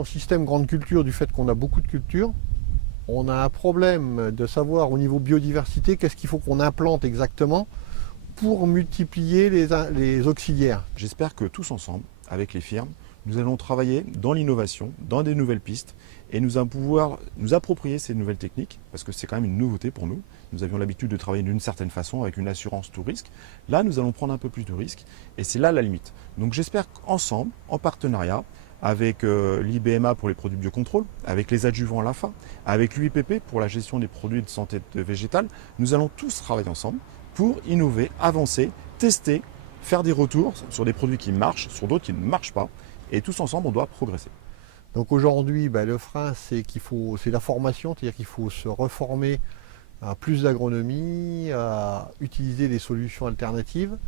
en système grande culture, du fait qu'on a beaucoup de cultures, on a un problème de savoir au niveau biodiversité qu'est-ce qu'il faut qu'on implante exactement pour multiplier les auxiliaires. J'espère que tous ensemble, avec les firmes, nous allons travailler dans l'innovation, dans des nouvelles pistes, et nous allons pouvoir nous approprier ces nouvelles techniques, parce que c'est quand même une nouveauté pour nous. Nous avions l'habitude de travailler d'une certaine façon, avec une assurance tout risque. Là, nous allons prendre un peu plus de risques, et c'est là la limite. Donc j'espère qu'ensemble, en partenariat, avec l'IBMA pour les produits biocontrôle, avec les adjuvants à la fin, avec l'UIPP pour la gestion des produits de santé végétale, nous allons tous travailler ensemble pour innover, avancer, tester, faire des retours sur des produits qui marchent, sur d'autres qui ne marchent pas. Et tous ensemble, on doit progresser. Donc aujourd'hui, le frein, c'est la formation, c'est-à-dire qu'il faut se reformer à plus d'agronomie, à utiliser des solutions alternatives.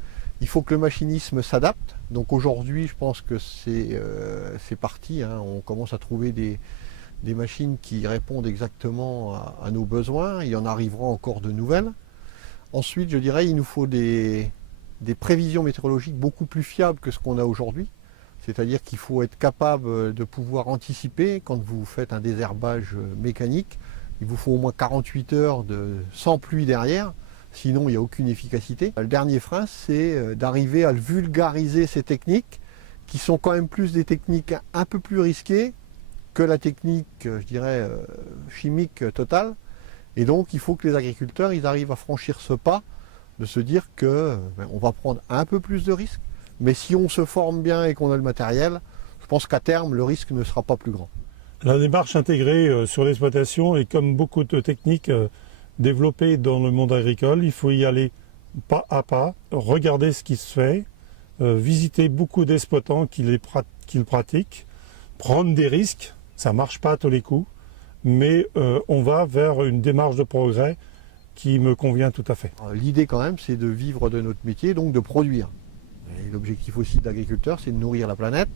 Il faut que le machinisme s'adapte. Donc aujourd'hui, je pense que c'est parti. On commence à trouver des machines qui répondent exactement à nos besoins. Il y en arrivera encore de nouvelles. Ensuite, je dirais, il nous faut des prévisions météorologiques beaucoup plus fiables que ce qu'on a aujourd'hui. C'est-à-dire qu'il faut être capable de pouvoir anticiper quand vous faites un désherbage mécanique. Il vous faut au moins 48 heures sans pluie derrière, sinon il n'y a aucune efficacité. Le dernier frein, c'est d'arriver à vulgariser ces techniques, qui sont quand même plus des techniques un peu plus risquées que la technique, je dirais, chimique totale. Et donc il faut que les agriculteurs ils arrivent à franchir ce pas, de se dire qu'on va prendre un peu plus de risques. Mais si on se forme bien et qu'on a le matériel, je pense qu'à terme, le risque ne sera pas plus grand. La démarche intégrée sur l'exploitation est comme beaucoup de techniques développées dans le monde agricole. Il faut y aller pas à pas, regarder ce qui se fait, visiter beaucoup d'exploitants qui le pratiquent, prendre des risques. Ça ne marche pas à tous les coups, mais on va vers une démarche de progrès qui me convient tout à fait. L'idée quand même, c'est de vivre de notre métier, donc de produire. Et l'objectif aussi de l'agriculteur, c'est de nourrir la planète.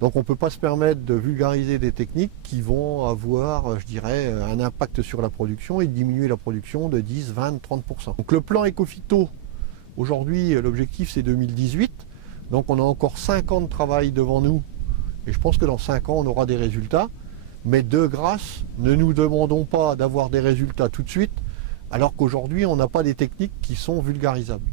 Donc on ne peut pas se permettre de vulgariser des techniques qui vont avoir, je dirais, un impact sur la production et diminuer la production de 10, 20, 30%. Donc le plan Ecophyto, aujourd'hui, l'objectif c'est 2018. Donc on a encore 5 ans de travail devant nous. Et je pense que dans 5 ans, on aura des résultats. Mais de grâce, ne nous demandons pas d'avoir des résultats tout de suite, alors qu'aujourd'hui, on n'a pas des techniques qui sont vulgarisables.